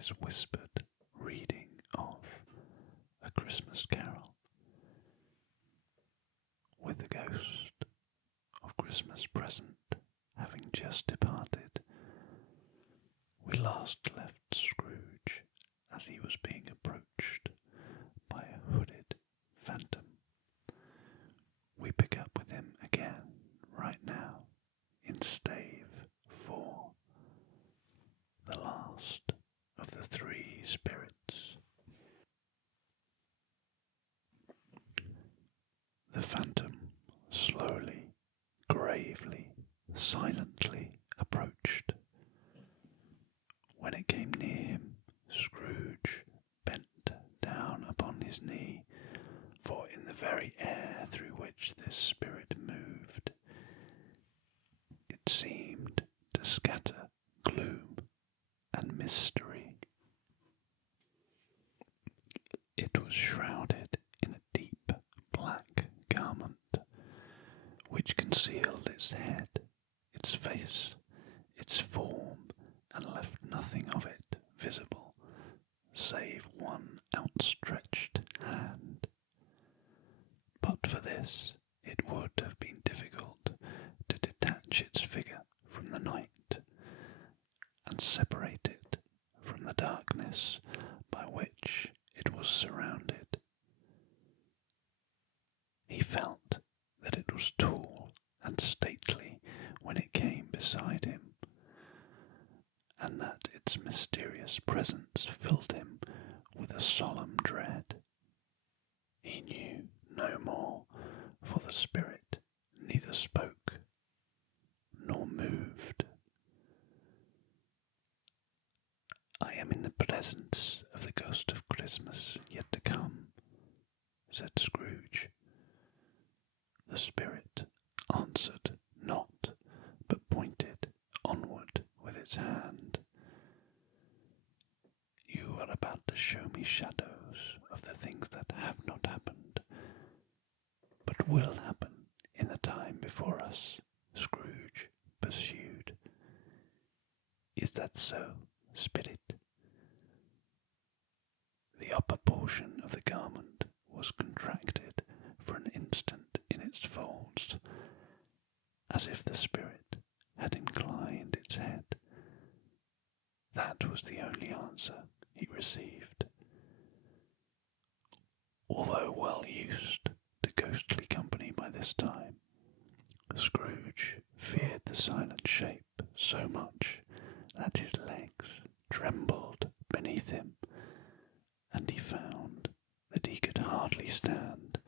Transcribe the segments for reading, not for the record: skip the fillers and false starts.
this whispered reading of A Christmas Carol, with the ghost of Christmas present having just departed. We last left Scrooge as he was being approached by a hooded phantom. We pick up with him again right now in Stave Four, the last of the three spirits. The phantom slowly, gravely, silently approached. When it came near him, Scrooge bent down upon his knee, for in the very air through which this spirit moved, it seemed to scatter gloom and mystery. It was shrouded in a deep black garment, which concealed its head, its face, its form, and left nothing of it visible, save one outstretched hand. But for this, it would have been difficult to detach its figure from the night, and separate it from the darkness by which it was surrounded. He felt that it was tall and stately when it came beside him, and that its mysterious presence filled him with a solemn dread. He knew no more, for the spirit neither spoke nor moved. "I am in the presence of the ghost of Christmas yet to come," said Scrooge. The spirit answered not, but pointed onward with its hand. "You are about to show me shadows of the things that have not happened, but will happen in the time before us," Scrooge pursued. "Is that so, spirit?" The upper portion of the garment was contracted for an instant in its folds, as if the spirit had inclined its head. That was the only answer he received. Although well used to ghostly company by this time, Scrooge feared the silent shape so much that his legs trembled beneath him, and he found that he could hardly stand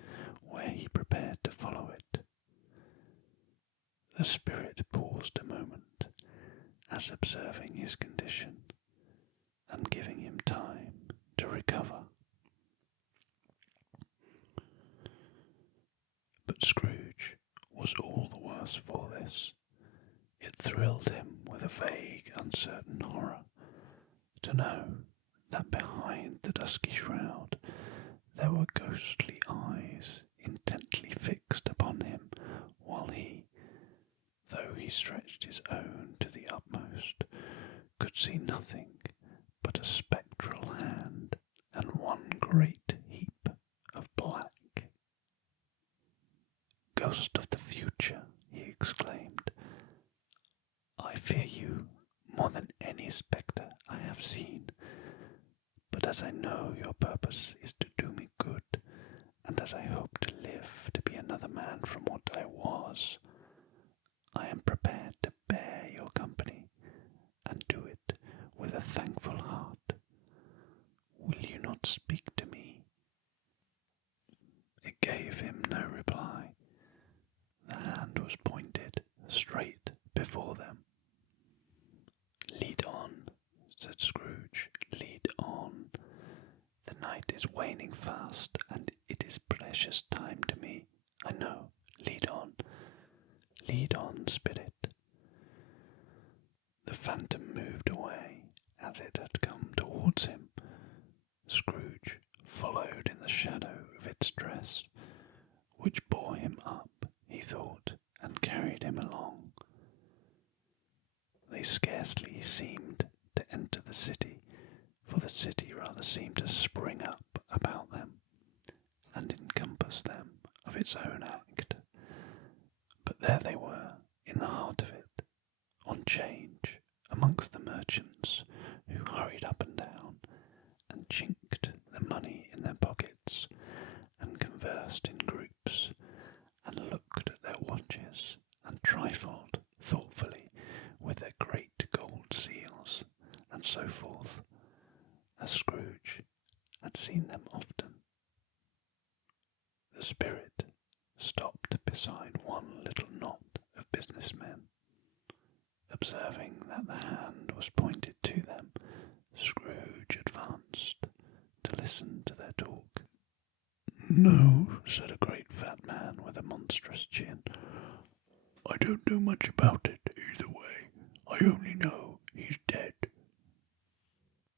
where he prepared to follow it. The spirit paused a moment, as observing his condition, and giving him time to recover. But Scrooge was all the worse for this. It thrilled him with a vague, uncertain horror to know that behind the dusky shroud there were ghostly eyes intently fixed upon him, while he, though he stretched his own to the utmost, could see nothing but a spectral hand and one great heap of black. "Ghost of the future," he exclaimed, "I fear you more than any spectre I have seen, but as I know your purpose is to do me good, and as I hope to live to be another man from what I was, I am prepared to bear your company, and do it with a thankful heart. Will you not speak to me?" It gave him no reply. The hand was pointed straight before them. "Lead on," said Scrooge, "lead on. The night is waning fast, and it is precious time to me, I know. Lead on. Lead on, spirit." The phantom moved away as it had come towards him. Scrooge followed in the shadow of its dress, which bore him up, he thought, and carried him along. They scarcely seemed to enter the city, seemed to spring up about them and encompass them of its own act. But there they were, in the heart of it, on change, amongst the merchants who hurried up and down and chinked the money in their pockets and conversed in groups and looked at their watches and trifled thoughtfully with their great gold seals and so forth, as Scrooge had seen them often. The spirit stopped beside one little knot of businessmen. Observing that the hand was pointed to them, Scrooge advanced to listen to their talk. "No," said a great fat man with a monstrous chin. "I don't know much about it either way. I only know he's dead."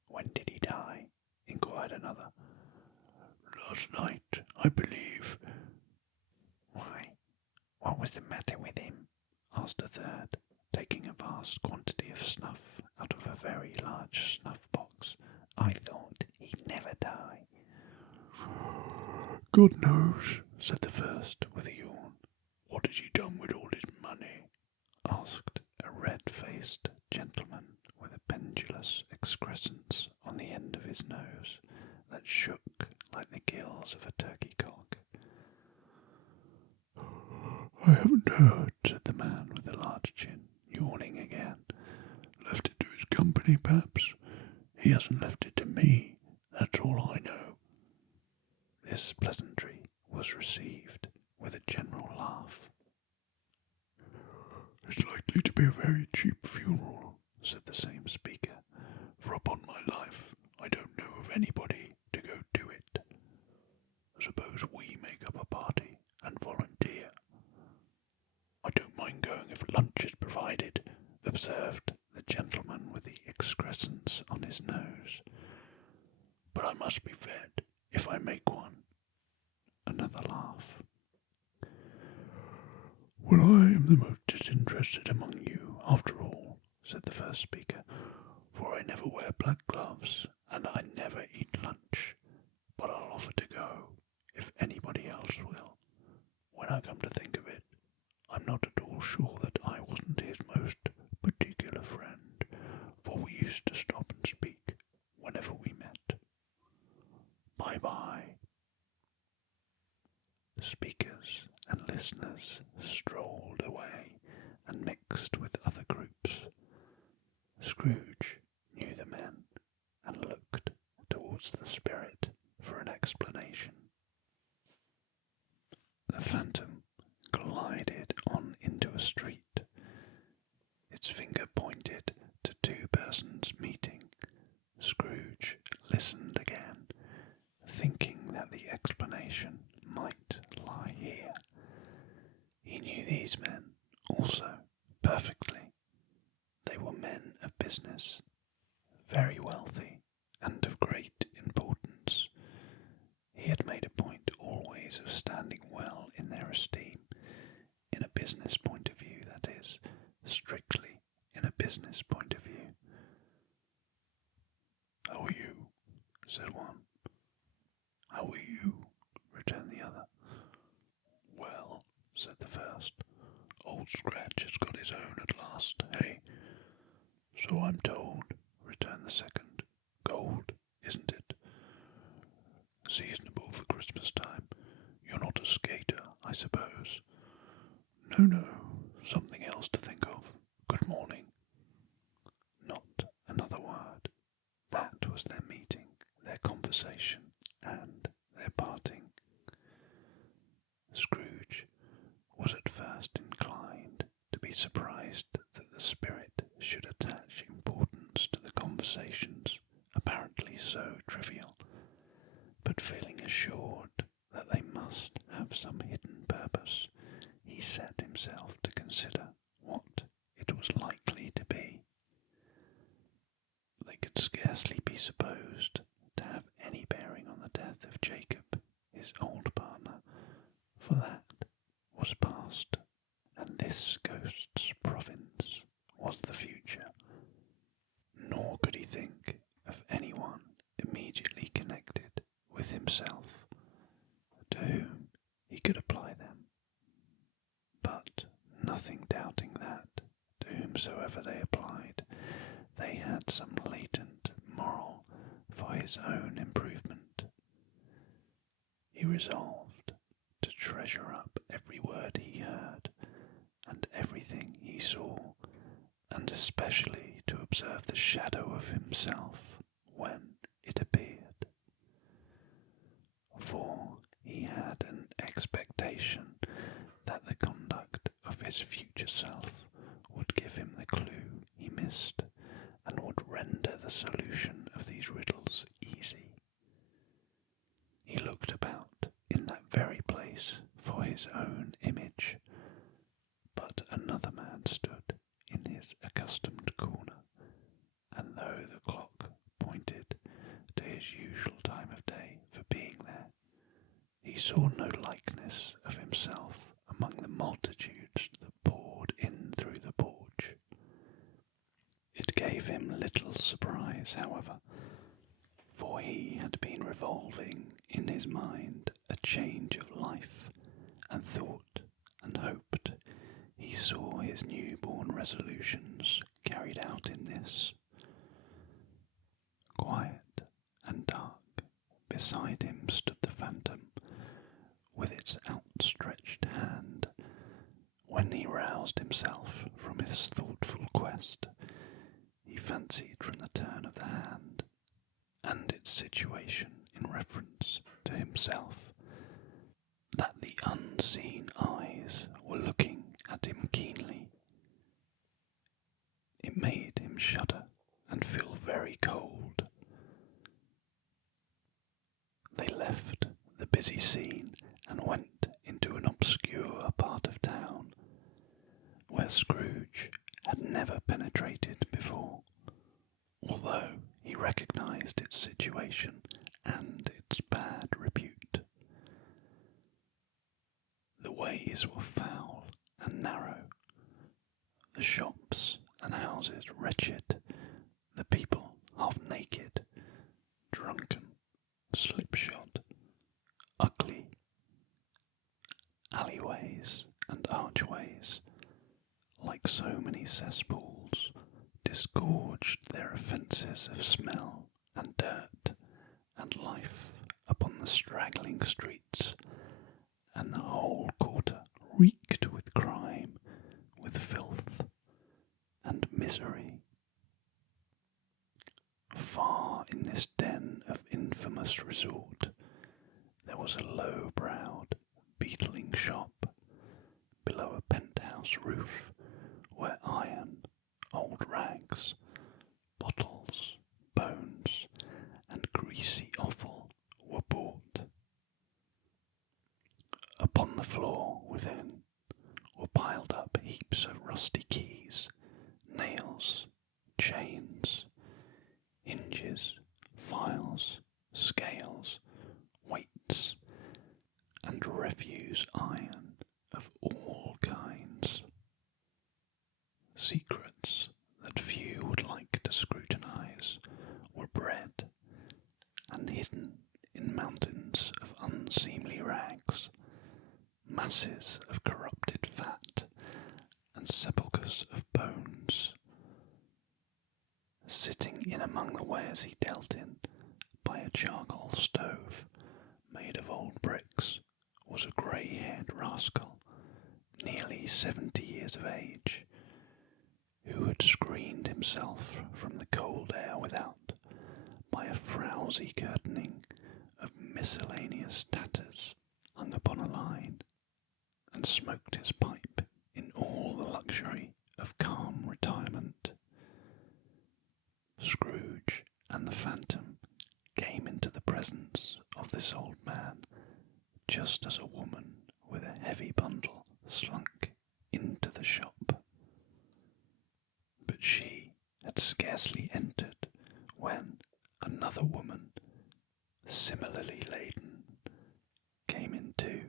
"When did he die?" inquired another. "Last night, I believe." "Why, what was the matter with him?" asked a third, taking a vast quantity of snuff out of a very large snuff box. "I thought he'd never die." "God knows," said the first with a yawn. "What has he done with all his money?" asked a red-faced gentleman with a pendulous excrescence on the end of his nose that shook like the gills of a turkey cock. "I haven't heard," said the man with the large chin, yawning again. "Left it to his company, perhaps. He hasn't left it to me, that's all I know." This pleasantry was received with a general laugh. "It's likely to be a very cheap funeral," said the same speaker, "for upon my life I don't know of anybody to go to it. Suppose we make up a party and volunteer?" "I don't mind going if lunch is provided," observed the gentleman with the excrescence on his nose. "But I must be fed if I make one." Another laugh. "Well, I am the most disinterested among you, after all," said the first speaker, "for I never wear black gloves, and I never eat lunch. But I'll offer to go, if anybody else will. When I come to think of it, I'm not at all sure that I wasn't his most particular friend, for we used to stop and speak whenever we met. Bye-bye." The speakers and listeners strolled away and mixed with other groups. Scrooge knew the men and looked towards the spirit for an explanation. The phantom glided on into a street. Its finger pointed to two persons meeting. Scrooge listened again, thinking that the explanation might lie here. He knew these men also perfectly. They were men of business, very wealthy and of great importance. He had made a point always of standing well in their esteem, in a business point of view, that is, strictly in a business point of view. "How are you?" said one. "How are you?" returned the other. "Well," said the first, "Old Scratch has got his own at last, hey?" "So I'm told," returned the second. "Gold, isn't it? Seasonable for Christmas time. You're not a skater, I suppose?" No, something else to think of. Good morning." Not another word. That was their meeting, their conversation, and their parting. Scrooge was at first inclined to be surprised that the spirit should attach importance to the conversations apparently so trivial, but feeling assured that they must have some hidden purpose, he set himself to consider what it was likely to be. They could scarcely be supposed to have any bearing on the death of Jacob, his old partner, for that was past, and this ghost's province was the future. Nor could he think of anyone immediately immediately connected with himself, to whom he could apply them. But nothing doubting that, to whomsoever they applied, they had some latent moral for his own improvement. He resolved to treasure up every word he heard, and everything he saw, and especially to observe the shadow of himself when it appeared. For he had an expectation that the conduct of his future self would give him the clue he missed, and would render the solution of these riddles easy. He looked about in that very place for his own image, but another man stood in his accustomed corner, and though the clock pointed to his usual time of day for being there, he saw no likeness of himself among the multitudes that poured in through the porch. It gave him little surprise, however, for he had been revolving in his mind a change of life, and thought and hoped he saw his newborn resolutions carried out in this. Quiet and dark, beside him stood the phantom, with its outstretched hand. When he roused himself from his thoughtful quest, he fancied from the turn of the hand, and its situation in reference to himself, that the unseen eyes were looking at him keenly. It made him shudder and feel very cold. They left the busy scene and went into an obscure part of town, where Scrooge had never penetrated before, although he recognised its situation and its bad repute. The ways were foul and narrow, the shops and houses wretched, the people half naked, drunken, slipshod, ugly. Alleyways and archways, like so many cesspools, disgorged their offences of smell and dirt and life upon the straggling streets, and the whole quarter reeked with crime, with filth and misery. Far in this den of infamous resort, there was a low-browed, beetling shop, below a penthouse roof, where iron, old rags, bottles, bones, and greasy offal were bought. Upon the floor within were piled up heaps of rusty keys, nails, chains, hinges, files, scales, weights, and refuse iron of all kinds. Secrets that few would like to scrutinize were bred and hidden in mountains of unseemly rags, masses of corrupted fat, and sepulchres of bones. Sitting in among the wares he dealt in, by a charcoal stove made of old bricks, was a grey-haired rascal, nearly 70 years of age, who had screened himself from the cold air without by a frowsy curtaining of miscellaneous tatters hung upon a line, and smoked his pipe in all the luxury of calm retirement. Scrooge and the phantom came into the presence of this old man, just as a woman with a heavy bundle slunk into the shop. But she had scarcely entered when another woman, similarly laden, came in too,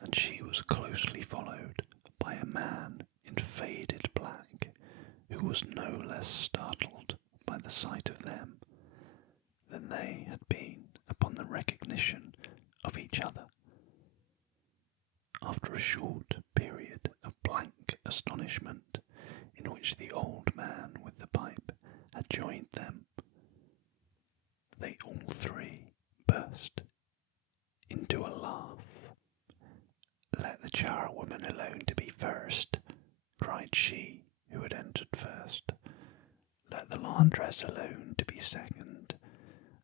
and she was closely followed by a man in faded black, who was no less startled by the sight of them than they had been upon the recognition of each other. After a short period of blank astonishment, in which the old man with the pipe had joined them, they all three burst into a laugh. "Let the charwoman alone to be first," cried she who had entered first. "Let the laundress alone to be second,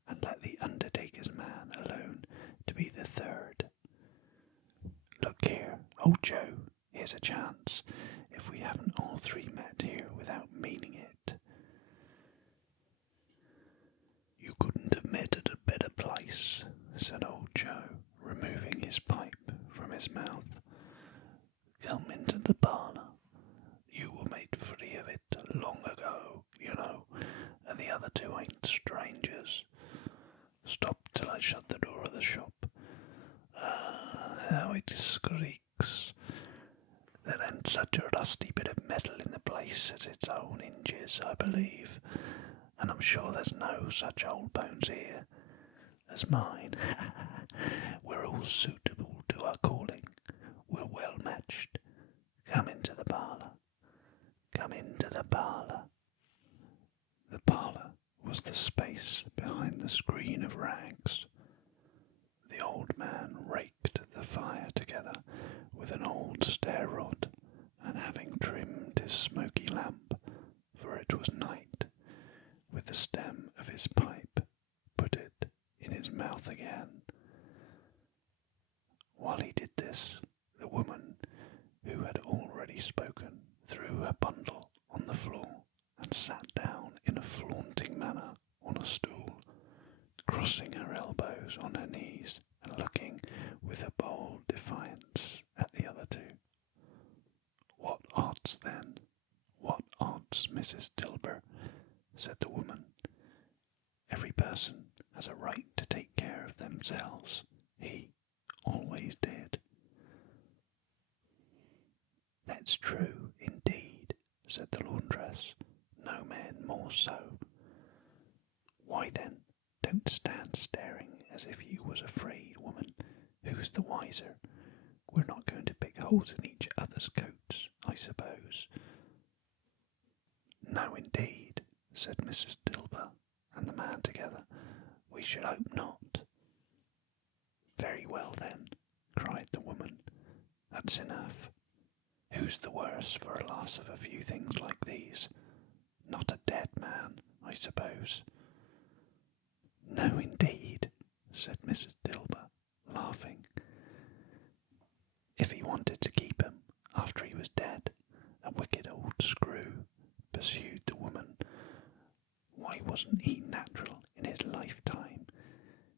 and let the undertaker's man alone to be the third. Look here, old Joe, here's a chance, if we haven't all three met here without meaning it." "You couldn't have met at a better place," said old Joe, removing his pipe from his mouth. "Come into the parlour. You were made free of it long ago, you know, and the other two ain't strangers. Stop till I shut the door of the shop. How it squeaks. There ain't such a rusty bit of metal in the place as its own hinges, I believe, and I'm sure there's no such old bones here as mine. We're all suitable to our calling. We're well matched. Come into the parlour. Come into the parlour." The parlour was the space behind the screen of rags. The old man raked the fire together with an old stair rod, and having trimmed his smoky lamp, for it was night, with the stem of his pipe, put it in his mouth again. While he did this, the woman, who had already spoken, threw her bundle on the floor and sat down in a flaunting manner on a stool, crossing her elbows on her knees and looking with a bold defiance at the other two. "What odds, then? What odds, Mrs. Dilber?" said the woman. "Every person has a right to take care of themselves. He always did." "That's true, indeed," said the laundress. "No man more so." "Why then, don't stand staring as if you was afraid, woman. Who's the wiser? We're not going to pick holes in each other's coats, I suppose." "No, indeed," said Mrs. Dilber and the man together. "We should hope not." "Very well, then," cried the woman. "That's enough. Who's the worse for a loss of a few things like these? Not a dead man, I suppose." "No, indeed," said Mrs. Dilber, laughing. "If he wanted to keep him after he was dead, a wicked old screw," pursued the woman. "Why wasn't he natural in his lifetime?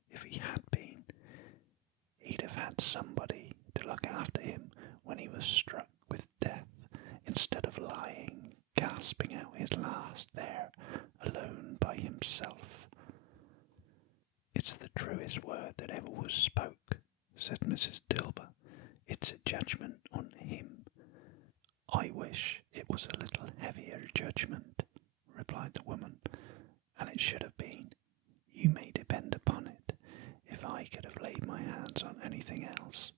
If he had been, he'd have had somebody to look after him when he was struck with death, instead of lying, gasping out his last there, alone by himself." "It's the truest word that ever was spoke," said Mrs. Dilber. "It's a judgment on him." "I wish it was a little heavier judgment," replied the woman, "and it should have been. You may depend upon it, if I could have laid my hands on anything else.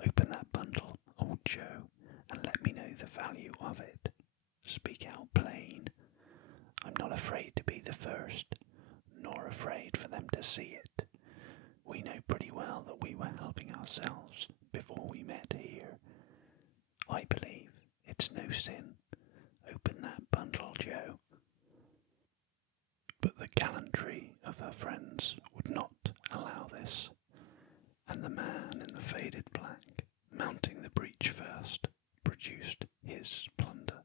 Open that bundle, old Joe, and let me know the value of it. Speak out plain. I'm not afraid to be the first, nor afraid for them to see it. We know pretty well that we were helping ourselves before we met here. I believe it's no sin. Open that bundle, Joe." But the gallantry of her friends would not allow this, and the man in the faded black, mounting the breech first, produced his plunder.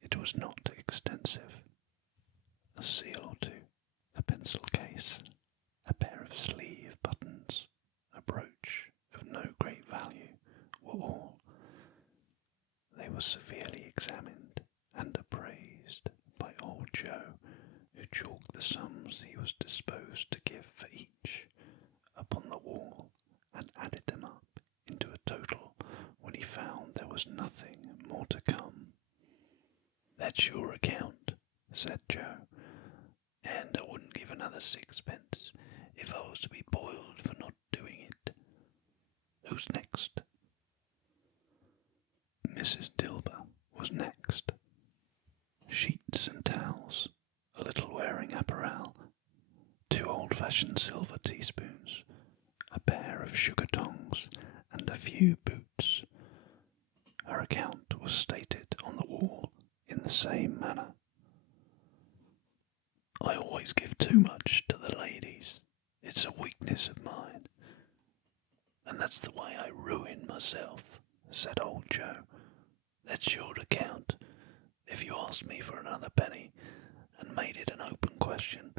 It was not extensive. A seal or two, a pencil case, a pair of sleeve buttons, a brooch of no great value, were all. They were severely examined and appraised by old Joe, who chalked the sums he was disposed to give for each upon the wall and added them up into a total when he found there was nothing more to come. "That's your account," said Joe, "and I wouldn't give another sixpence if I was to be boiled for not doing it. Who's next? Mrs. Dilber was next. Sheets and towels, a little wearing apparel, 2 old-fashioned silver teaspoons, a pair of sugar tongs, and a few boots. Her account was stated on the wall in the same manner. I always give too much to the ladies. It's a weakness of mine. And that's the way I ruin myself, said old Joe. That's your account. If you asked me for another penny and made it an open question,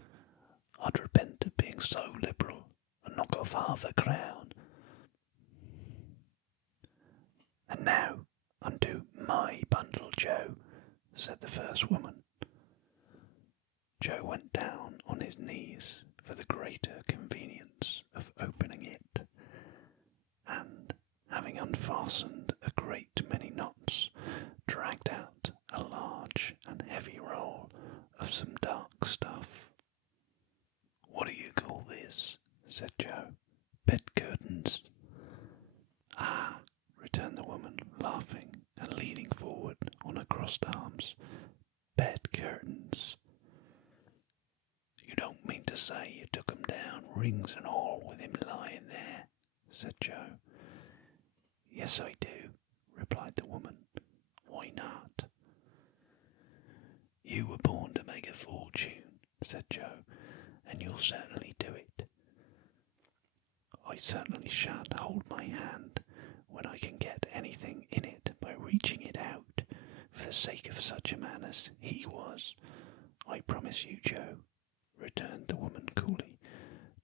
I'd repent of being so liberal and knock off half a crown. And now, undo my bundle, Joe, said the first woman. Joe went down on his knees for the greater convenience of opening it, and, having unfastened a great many knots, dragged out a large and heavy roll of some dark stuff. What do you call this? Said Joe. Bed curtains. Ah, returned the woman, laughing and leaning forward on her crossed arms. Bed curtains. You don't mean to say you took 'em down, rings and all, with him lying there, said Joe. Yes, I do, replied the woman. Why not? You were born to make a fortune, said Joe, and you'll certainly do it. I certainly shan't hold my hand when I can get anything in it by reaching it out, for the sake of such a man as he was. I promise you, Joe, returned the woman coolly.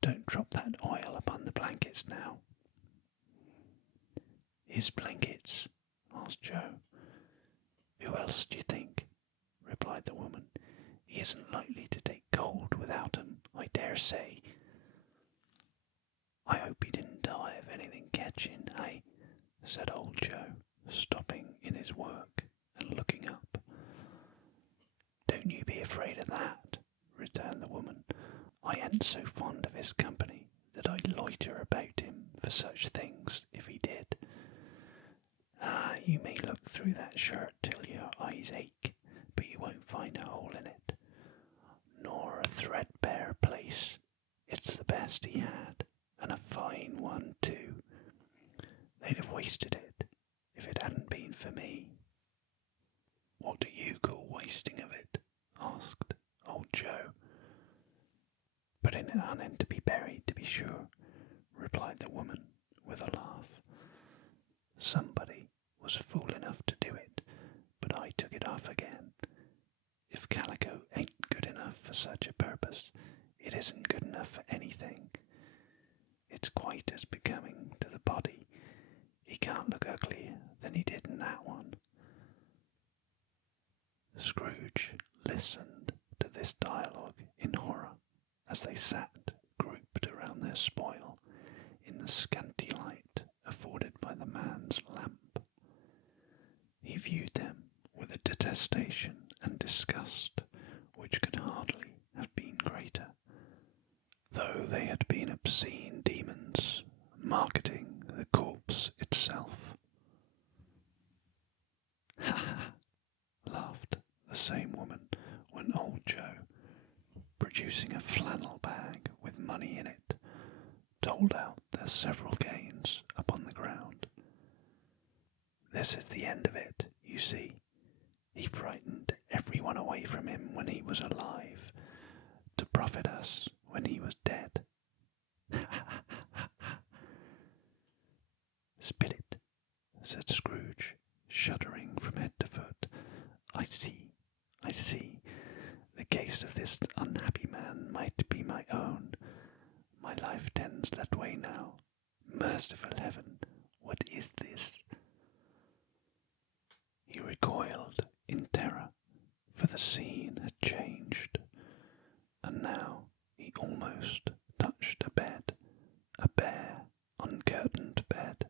Don't drop that oil upon the blankets now. His blankets? Asked Joe. Who else do you think? Replied the woman. He isn't likely to take cold without 'em, I dare say. I hope he didn't die of anything catching, eh? Said old Joe, stopping in his work and looking up. Don't you be afraid of that, returned the woman. I ain't so fond of his company that I'd loiter about him for such things if he did. Ah, you may look through that shirt till your eyes ache, but you won't find a hole in it, nor a threadbare place. It's the best he had, and a fine one too. They'd have wasted it if it hadn't been for me. What do you call wasting of it? Asked old Joe. Putting it on him to be buried, to be sure, replied the woman with a laugh. Somebody was fool enough to do it, but I took it off again. If calico ain't good enough for such a purpose, it isn't good enough for anything. It's quite as becoming to the body. He can't look uglier than he did in that one. Scrooge listened to this dialogue in horror as they sat grouped around their spoil in the scanty light afforded by the man's lamp. He viewed them with a detestation and disgust which could hardly have been greater, though they had been obscene demons marketing the corpse itself. Ha ha! Laughed the same woman when old Joe, producing a flannel bag with money in it, told out their several gains upon the ground. This is the end of it, you see. He frightened everyone away from him when he was alive, to profit us when he was dead. Spit it, said Scrooge, shuddering from head to foot. I see. The case of this unhappy man might be my own. My life tends that way now. Merciful heaven, what is this? He recoiled in terror, for the scene had changed, and now he almost touched a bed, a bare, uncurtained bed,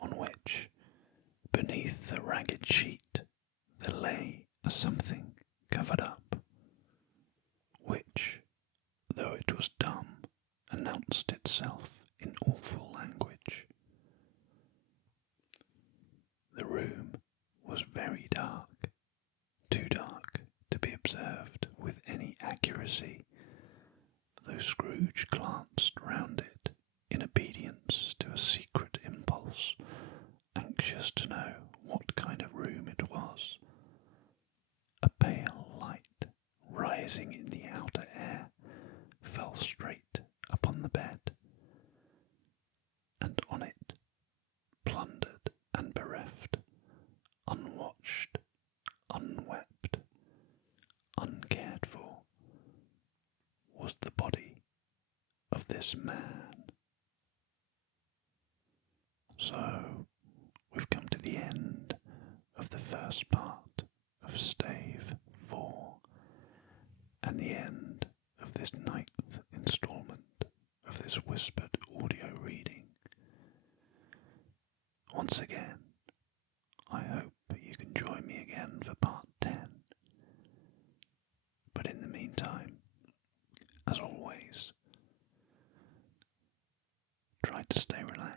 on which, beneath a ragged sheet, there lay a something covered up, which, though it announced itself in awful language. The room was very dark, too dark to be observed with any accuracy, though Scrooge glanced round it in obedience to a secret impulse, anxious to know what kind of room it was. A pale light, rising in the outer air, fell straight upon the bed, and on it, plundered and bereft, unwatched, unwept, uncared for, was the body of this man. So, we've come to the end of the first part of Stave 4, and the end of this 9th instalment of this whispered audio reading. Once again, I hope you can join me again for part 10. But in the meantime, as always, try to stay relaxed.